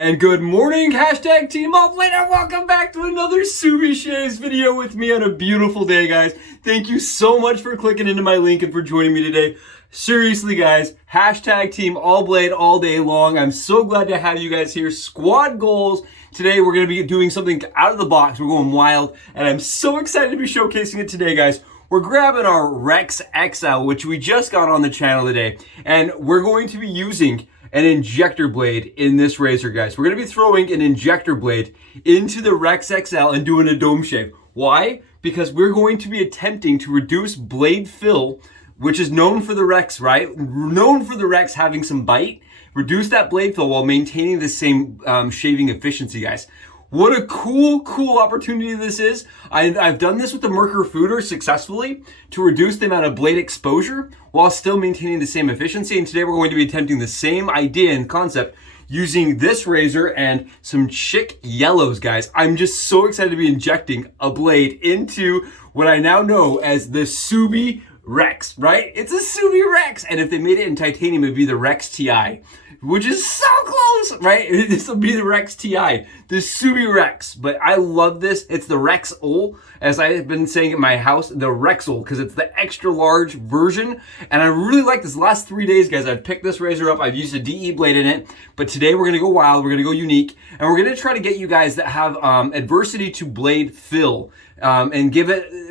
And good morning, hashtag Team Up Later. Welcome back to another Subie Shaves video with me on a beautiful day, guys. Thank you so much for clicking into my link and for joining me today. Seriously, guys, hashtag Team All Blade all day long. I'm so glad to have you guys here. Squad goals. Today, we're going to be doing something out of the box. We're going wild, and I'm so excited to be showcasing it today, guys. We're grabbing our Rex XL, which we just got on the channel today, and we're going to be using an injector blade in this razor, guys. We're going to be throwing an injector blade into the Rex XL and doing a dome shave. Why? Because we're going to be attempting to reduce blade fill, which is known for the Rex, right? Known for the Rex having some bite. Reduce that blade fill while maintaining the same shaving efficiency, guys. What a cool opportunity this is. I've done this with the Merkur Fooder successfully to reduce the amount of blade exposure while still maintaining the same efficiency. And today we're going to be attempting the same idea and concept using this razor and some chick yellows, guys. I'm just so excited to be injecting a blade into what I now know as the Subie Rex, right? It's a Subie Rex. And if they made it in titanium, it'd be the Rex TI, which is so close, right? This will be the Rex TI, the Subie Rex. But I love this. It's the Rexol, as I have been saying at my house, the Rexol, because it's the extra large version. And I really like this. Last 3 days, guys, I've picked this razor up. I've used a DE blade in it. But today we're going to go wild. We're going to go unique. And we're going to try to get you guys that have adversity to blade fill and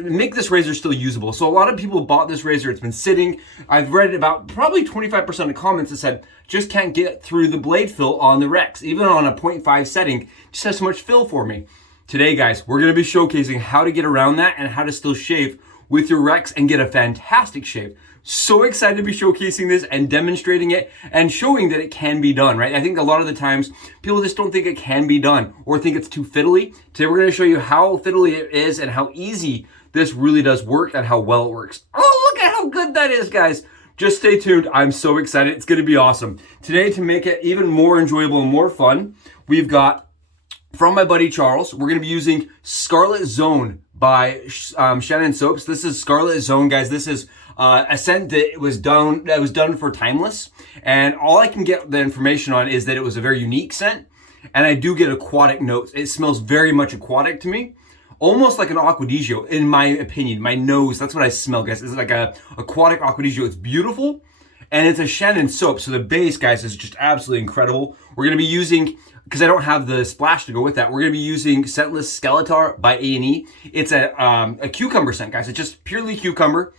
make this razor still usable. So a lot of people bought this razor. It's been sitting. I've read about probably 25% of comments that said, just can't get through the blade fill on the Rex. Even on a 0.5 setting, just has so much fill for me. Today, guys, we're going to be showcasing how to get around that and how to still shave with your Rex and get a fantastic shave. So excited to be showcasing this and demonstrating it and showing that it can be done, right? I think a lot of the times people just don't think it can be done or think it's too fiddly. Today, we're going to show you how fiddly it is and how easy this really does work and how well it works. Oh, look at how good that is, guys. Just stay tuned. I'm so excited. It's going to be awesome. Today, to make it even more enjoyable and more fun, we've got, from my buddy Charles, we're going to be using Scarlet Zone by Shannon Soaps. This is Scarlet Zone, guys. This is a scent that was done for Timeless. And all I can get the information on is that it was a very unique scent. And I do get aquatic notes. It smells very much aquatic to me. Almost like an Aquadigio, in my opinion. My nose, that's what I smell, guys. It's like a aquatic Aquadigio. It's beautiful, and it's a Shannon soap. So the base, guys, is just absolutely incredible. We're going to be using, because I don't have the splash to go with that, we're going to be using Scentless Skeletar by A&E. It's a cucumber scent, guys. It's just purely cucumber,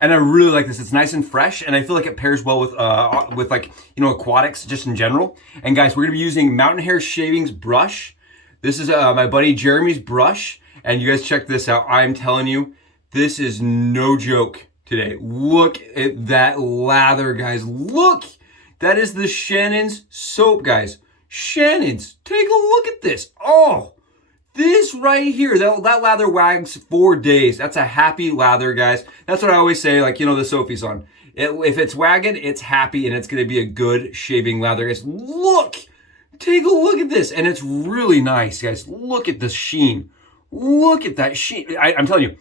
and I really like this. It's nice and fresh, and I feel like it pairs well with like, you know, aquatics just in general. And guys, we're going to be using Mountain Hair Shavings brush. This is my buddy Jeremy's brush. And you guys check this out. I'm telling you, this is no joke today. Look at that lather, guys. Look! That is the Shannon's soap, guys. Shannon's. Take a look at this. Oh! This right here, that lather wags 4 days. That's a happy lather, guys. That's what I always say, like, you know, the Sophie's on. If it's wagging, it's happy, and it's going to be a good shaving lather, guys. Look! Take a look at this. And it's really nice, guys. Look at the sheen. Look at that sheen. I'm telling you,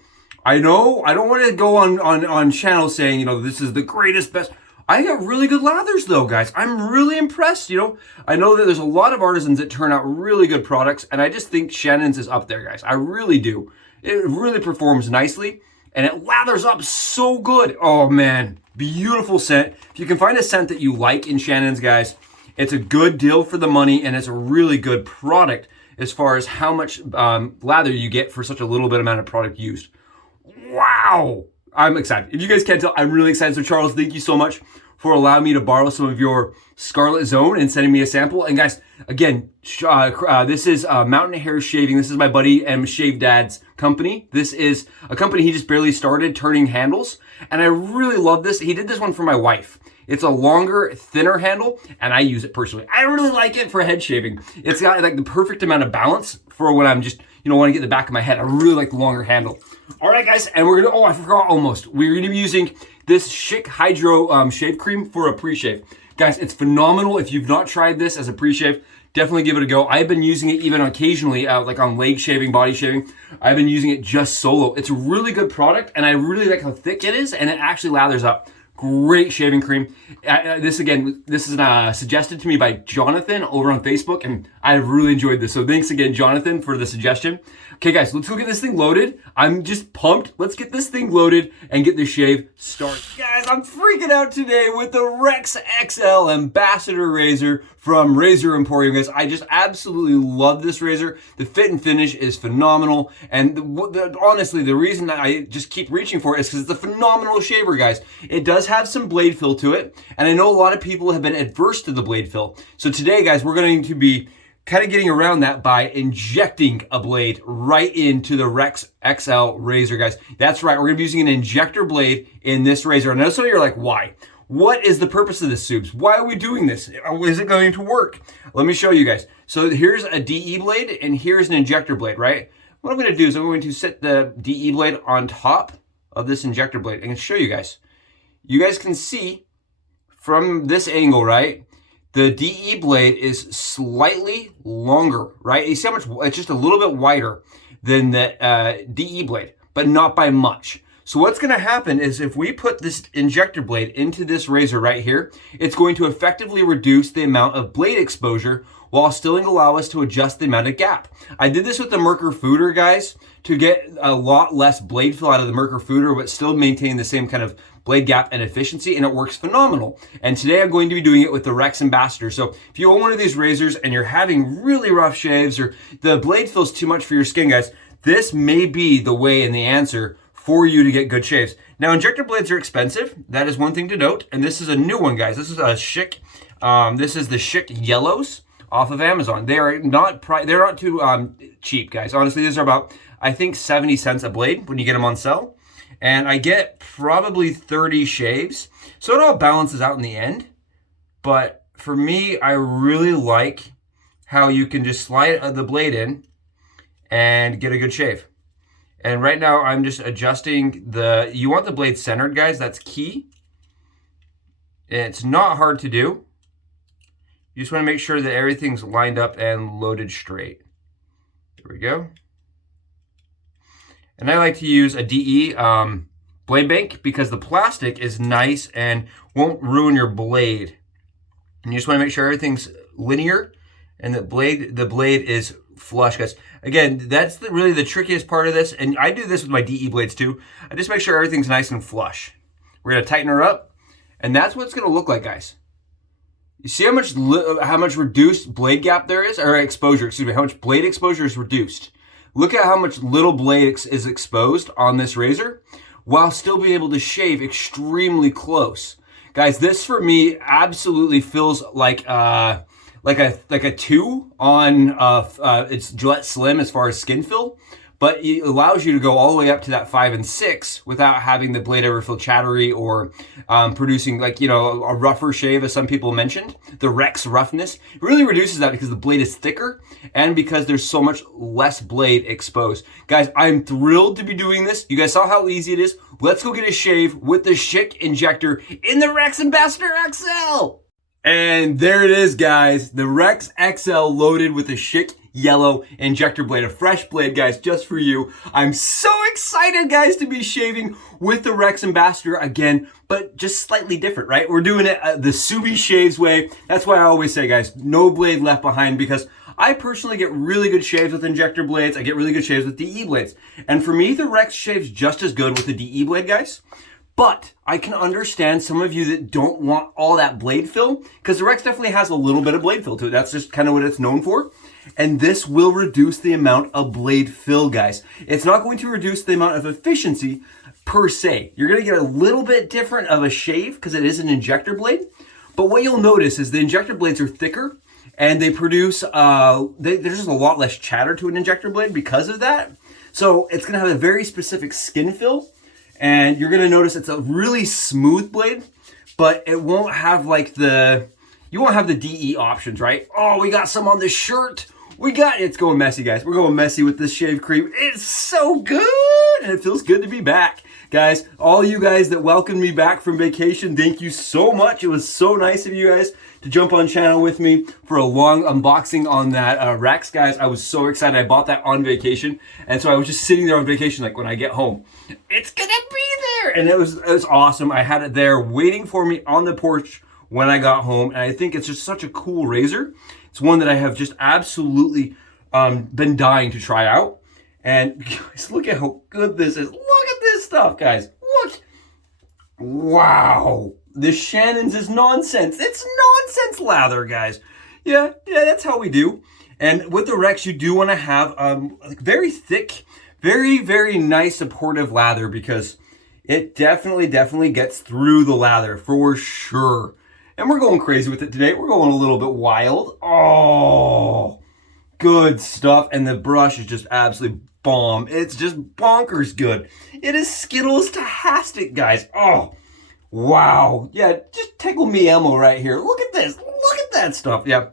I know I don't want to go on channels saying, you know, this is the greatest, best. I got really good lathers though, guys. I'm really impressed, you know. I know that there's a lot of artisans that turn out really good products, and I just think Shannon's is up there, guys. I really do. It really performs nicely, and it lathers up so good. Oh man, beautiful scent. If you can find a scent that you like in Shannon's, guys, it's a good deal for the money, and it's a really good product as far as how much lather you get for such a little bit amount of product used. Wow! I'm excited. If you guys can't tell, I'm really excited. So Charles, thank you so much for allowing me to borrow some of your Scarlet Zone and sending me a sample. And guys, again, this is Mountain Hair Shaving. This is my buddy and Shave Dad's company. This is a company he just barely started, turning handles. And I really love this. He did this one for my wife. It's a longer, thinner handle, and I use it personally. I really like it for head shaving. It's got like the perfect amount of balance for when I'm just, you know, want to get the back of my head. I really like the longer handle. All right, guys, and we're gonna, oh, I forgot almost. We're gonna be using this Chic Hydro shave cream for a pre-shave. Guys, it's phenomenal. If you've not tried this as a pre-shave, definitely give it a go. I've been using it even occasionally, like on leg shaving, body shaving. I've been using it just solo. It's a really good product, and I really like how thick it is, and it actually lathers up Great shaving cream. This is suggested to me by Jonathan over on Facebook, and I've really enjoyed this. So thanks again, Jonathan, for the suggestion. Okay, guys, let's go get this thing loaded. I'm just pumped. Let's get this thing loaded and get the shave started. Guys, I'm freaking out today with the Rex XL Ambassador razor from Razor Emporium. Guys, I just absolutely love this razor. The fit and finish is phenomenal. And honestly, the reason that I just keep reaching for it is because it's a phenomenal shaver, guys. It does have some blade fill to it. And I know a lot of people have been adverse to the blade fill. So today, guys, we're going to be kind of getting around that by injecting a blade right into the Rex XL razor, guys. That's right, we're gonna be using an injector blade in this razor. I know some of you are like, why? What is the purpose of this, Subes? Why are we doing this? Is it going to work? Let me show you guys. So here's a DE blade and here's an injector blade, right? What I'm gonna do is I'm going to set the DE blade on top of this injector blade and show you guys. You guys can see from this angle, right? The DE blade is slightly longer, right? You see how much, it's just a little bit wider than the DE blade, but not by much. So what's gonna happen is if we put this injector blade into this razor right here, it's going to effectively reduce the amount of blade exposure while still allow us to adjust the amount of gap. I did this with the Merkur Fooder, guys, to get a lot less blade fill out of the Merkur Fooder, but still maintain the same kind of blade gap and efficiency, and it works phenomenal. And today I'm going to be doing it with the Rex Ambassador. So if you own one of these razors and you're having really rough shaves or the blade feels too much for your skin, guys, this may be the way and the answer for you to get good shaves. Now, injector blades are expensive. That is one thing to note. And this is a new one, guys. This is a Schick. This is the Schick Yellows off of Amazon. They're not too cheap, guys. Honestly, these are about, I think, 70 cents a blade when you get them on sale. And I get probably 30 shaves. So it all balances out in the end. But for me, I really like how you can just slide the blade in and get a good shave. And right now I'm just adjusting you want the blade centered, guys, that's key. It's not hard to do. You just wanna make sure that everything's lined up and loaded straight. There we go. And I like to use a DE blade bank because the plastic is nice and won't ruin your blade. And you just want to make sure everything's linear and the blade is flush, guys. Again, that's really the trickiest part of this. And I do this with my DE blades too. I just make sure everything's nice and flush. We're going to tighten her up. And that's what it's going to look like, guys. You see how much reduced blade gap there is? Or exposure, excuse me. How much blade exposure is reduced. Look at how much little blade is exposed on this razor while still being able to shave extremely close. Guys, this for me absolutely feels like a 2 on it's Gillette Slim as far as skin fill, but it allows you to go all the way up to that 5 and 6 without having the blade ever feel chattery or producing a rougher shave, as some people mentioned. The Rex roughness, it really reduces that because the blade is thicker and because there's so much less blade exposed. Guys, I'm thrilled to be doing this. You guys saw how easy it is. Let's go get a shave with the Schick Injector in the Rex Ambassador XL. And there it is, guys. The Rex XL loaded with the Schick yellow injector blade, a fresh blade, guys, just for you. I'm so excited, guys, to be shaving with the Rex Ambassador again, but just slightly different, right? We're doing it the Subie Shaves way. That's why I always say, guys, no blade left behind, because I personally get really good shaves with injector blades. I get really good shaves with DE blades. And for me, the Rex shaves just as good with the DE blade, guys. But I can understand some of you that don't want all that blade fill, because the Rex definitely has a little bit of blade fill to it. That's just kind of what it's known for. And this will reduce the amount of blade fill, guys. It's not going to reduce the amount of efficiency per se. You're going to get a little bit different of a shave because it is an injector blade. But what you'll notice is the injector blades are thicker and they produce, there's just a lot less chatter to an injector blade because of that. So it's going to have a very specific skin fill. And you're going to notice it's a really smooth blade, but it won't have you won't have the DE options, right? Oh, we got some on the shirt. It's going messy, guys. We're going messy with this shave cream. It's so good, and it feels good to be back. Guys, all you guys that welcomed me back from vacation, thank you so much. It was so nice of you guys to jump on channel with me for a long unboxing on that Rex, guys. I was so excited. I bought that on vacation, and so I was just sitting there on vacation like, when I get home, it's gonna be there. And it was awesome. I had it there waiting for me on the porch when I got home, and I think it's just such a cool razor. It's one that I have just absolutely been dying to try out. And guys, look at how good this is. Look at this stuff, guys. Look. Wow. The Shannon's is nonsense. It's nonsense lather, guys. Yeah, that's how we do. And with the Rex, you do want to have like very thick, very, very nice supportive lather, because it definitely gets through the lather for sure. And we're going crazy with it today. We're going a little bit wild. Oh, good stuff. And the brush is just absolutely bomb. It's just bonkers good. It is Skittles-tastic, guys. Oh, wow. Yeah, just tickle me Elmo right here. Look at this. Look at that stuff. Yeah.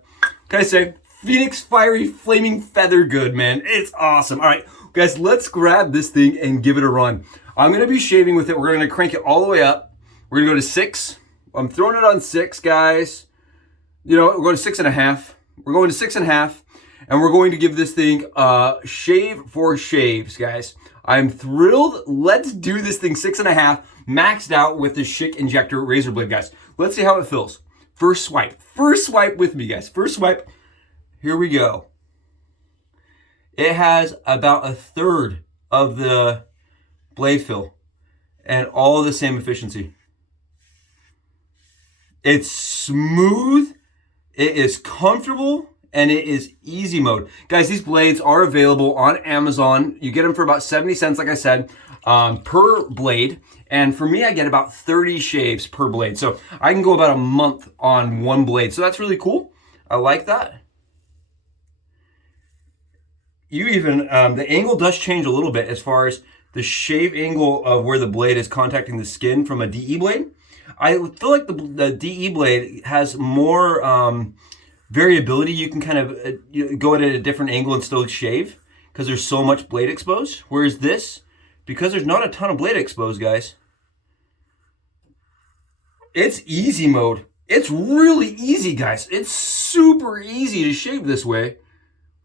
Can I say, Phoenix Fiery Flaming Feather good, man. It's awesome. All right, guys, let's grab this thing and give it a run. I'm going to be shaving with it. We're going to crank it all the way up. We're going to go to 6. I'm throwing it on 6, guys. You know, we're going to 6.5. We're going to 6.5. And we're going to give this thing a shave for shaves, guys. I'm thrilled. Let's do this thing 6.5, maxed out with the Schick Injector razor blade, guys. Let's see how it feels. First swipe. First swipe with me, guys. First swipe. Here we go. It has about 1/3 of the blade fill and all the same efficiency. It's smooth. It is comfortable. And it is easy mode. Guys, these blades are available on Amazon. You get them for about 70 cents, like I said, per blade. And for me, I get about 30 shaves per blade. So I can go about a month on one blade. So that's really cool. I like that. You even, the angle does change a little bit as far as the shave angle of where the blade is contacting the skin from a DE blade. I feel like the DE blade has more variability. You can kind of go at it at a different angle and still shave because there's so much blade exposed. Whereas this, because there's not a ton of blade exposed, guys, it's easy mode. It's really easy, guys. It's super easy to shave this way.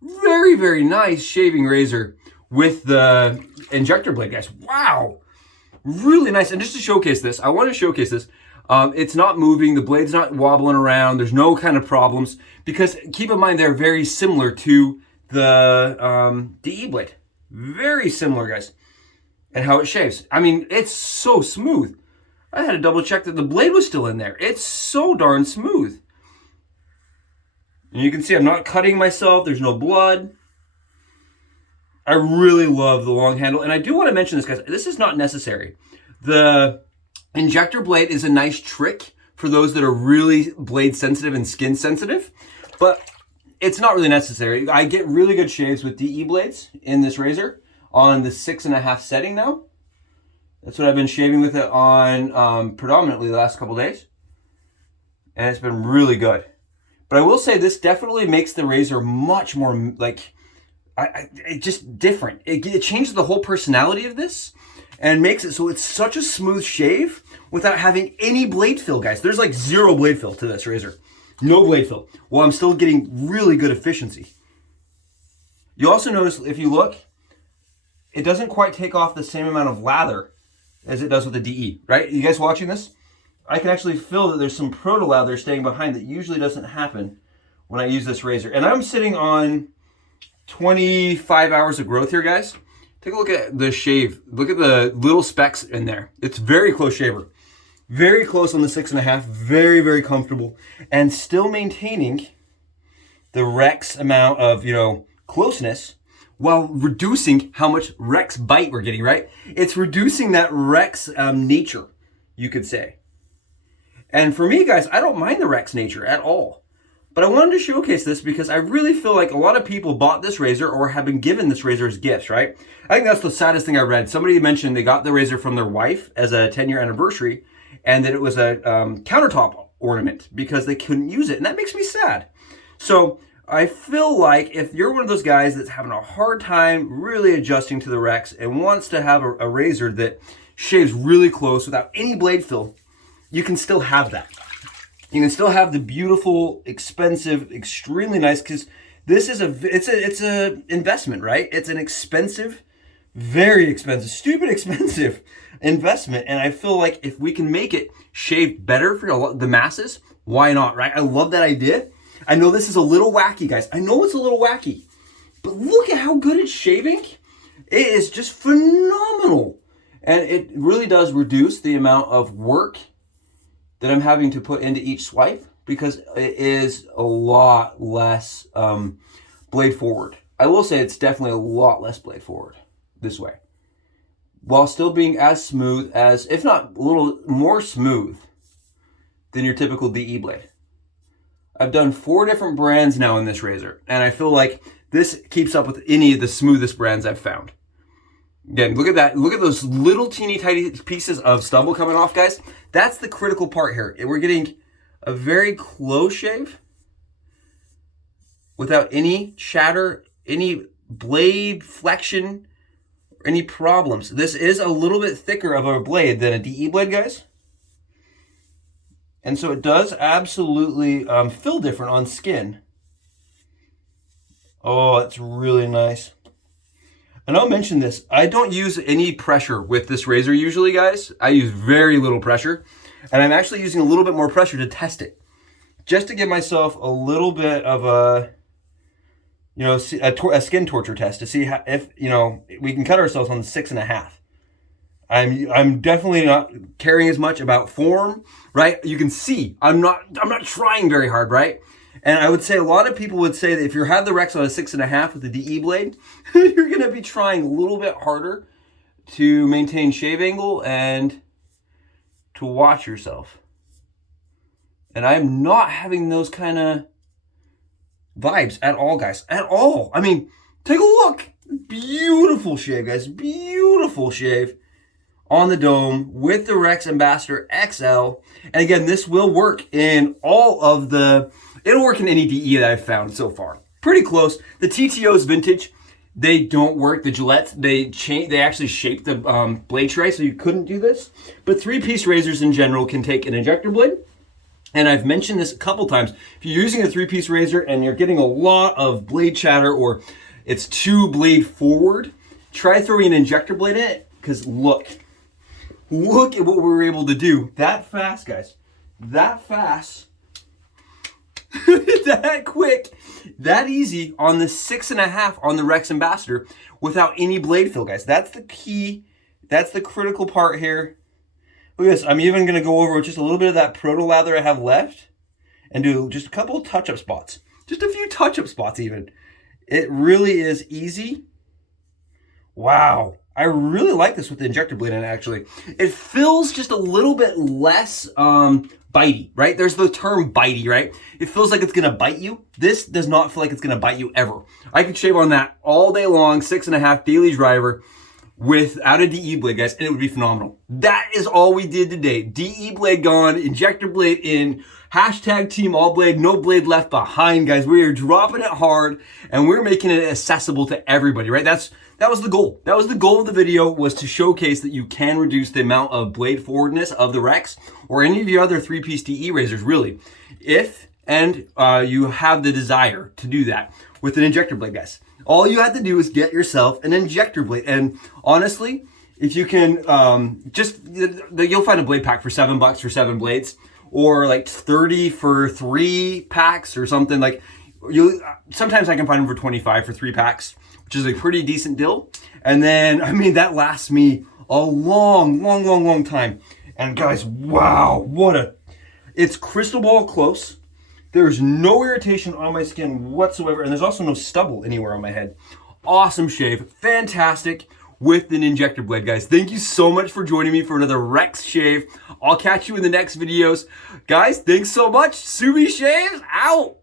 Very, very nice shaving razor with the injector blade, guys. Wow. Really nice. And just to showcase this, I want to showcase this. It's not moving, the blade's not wobbling around, there's no kind of problems, because keep in mind they're very similar to the DE blade. Very similar, guys. And how it shaves. I mean, it's so smooth. I had to double check that the blade was still in there. It's so darn smooth. And you can see I'm not cutting myself, there's no blood. I really love the long handle. And I do want to mention this, guys, this is not necessary. The injector blade is a nice trick for those that are really blade sensitive and skin sensitive, but it's not really necessary. I get really good shaves with DE blades in this razor on the 6.5 setting now. That's what I've been shaving with it on predominantly the last couple days. And it's been really good. But I will say this definitely makes the razor much more like, it's just different. It changes the whole personality of this and makes it so it's such a smooth shave without having any blade fill, guys. There's like 0 blade fill to this razor. No blade fill. Well, I'm still getting really good efficiency. You also notice, if you look, it doesn't quite take off the same amount of lather as it does with the DE, right? You guys watching this? I can actually feel that there's some proto lather staying behind that usually doesn't happen when I use this razor. And I'm sitting on 25 hours of growth here, guys. Take a look at the shave. Look at the little specks in there. It's very close shaver. Very close on the 6.5. Very, very comfortable. And still maintaining the Rex amount of, closeness while reducing how much Rex bite we're getting, right? It's reducing that Rex nature, you could say. And for me, guys, I don't mind the Rex nature at all. But I wanted to showcase this because I really feel like a lot of people bought this razor or have been given this razor as gifts, right? I think that's the saddest thing I read. Somebody mentioned they got the razor from their wife as a 10-year anniversary and that it was a countertop ornament because they couldn't use it. And that makes me sad. So I feel like if you're one of those guys that's having a hard time really adjusting to the Rex and wants to have a razor that shaves really close without any blade fill, you can still have that. You can still have the beautiful, expensive, extremely nice, because this is it's a investment, right? It's an expensive, very expensive, stupid expensive investment. And I feel like if we can make it shave better for the masses, why not, right? I love that idea. I know this is a little wacky, guys. I know it's a little wacky, but look at how good it's shaving. It is just phenomenal. And it really does reduce the amount of work that I'm having to put into each swipe, because it is a lot less blade forward. I will say it's definitely a lot less blade forward this way, while still being as smooth as, if not a little more smooth than your typical DE blade. I've done 4 different brands now in this razor, and I feel like this keeps up with any of the smoothest brands I've found. Again, look at that. Look at those little teeny tiny pieces of stubble coming off, guys. That's the critical part here. We're getting a very close shave without any chatter, any blade flexion, or any problems. This is a little bit thicker of a blade than a DE blade, guys. And so it does absolutely feel different on skin. Oh, it's really nice. And I'll mention this, I don't use any pressure with this razor usually, guys. I use very little pressure, and I'm actually using a little bit more pressure to test it, just to give myself a little bit of a, you know, a skin torture test to see how, if, you know, we can cut ourselves on the 6.5. I'm definitely not caring as much about form, right? You can see I'm not trying very hard, right? And I would say a lot of people would say that if you have the Rex on a 6.5 with the DE blade, you're going to be trying a little bit harder to maintain shave angle and to watch yourself. And I'm not having those kind of vibes at all, guys. At all. I mean, take a look. Beautiful shave, guys. Beautiful shave on the dome with the Rex Ambassador XL. And again, this will work in all of the... It'll work in any DE that I've found so far. Pretty close. The TTOs vintage, they don't work. The Gillettes, they actually shape the blade tray, so you couldn't do this. But 3-piece razors in general can take an injector blade. And I've mentioned this a couple times. If you're using a 3-piece razor and you're getting a lot of blade chatter, or it's too blade forward, try throwing an injector blade in it, because look at what we were able to do that fast, guys. That fast. That quick, that easy on the 6.5 on the Rex Ambassador without any blade fill, guys. That's the key. That's the critical part here. Look at this. I'm even going to go over just a little bit of that proto lather I have left and do just a couple of touch-up spots. Just a few touch-up spots even. It really is easy. Wow. I really like this with the injector blade in it, actually. It feels just a little bit less bitey, right? There's the term bitey, right? It feels like it's gonna bite you. This does not feel like it's gonna bite you ever. I could shave on that all day long, 6.5 daily driver without a DE blade, guys, and it would be phenomenal. That is all we did today. DE blade gone, injector blade in, hashtag team all blade, no blade left behind, guys. We are dropping it hard and we're making it accessible to everybody, right? That was the goal. That was the goal of the video, was to showcase that you can reduce the amount of blade forwardness of the Rex or any of your other 3-piece DE razors, really, if you have the desire to do that with an injector blade, guys. All you have to do is get yourself an injector blade. And honestly, if you can, you'll find a blade pack for $7 for 7 blades, or like 30 for 3 packs or something. Like, sometimes I can find them for 25 for 3 packs, which is a pretty decent deal. And then, I mean, that lasts me a long time. And guys, wow, it's crystal ball close. There's no irritation on my skin whatsoever. And there's also no stubble anywhere on my head. Awesome shave, fantastic with an injector blade, guys. Thank you so much for joining me for another Rex shave. I'll catch you in the next videos. Guys, thanks so much. Subie Shaves out.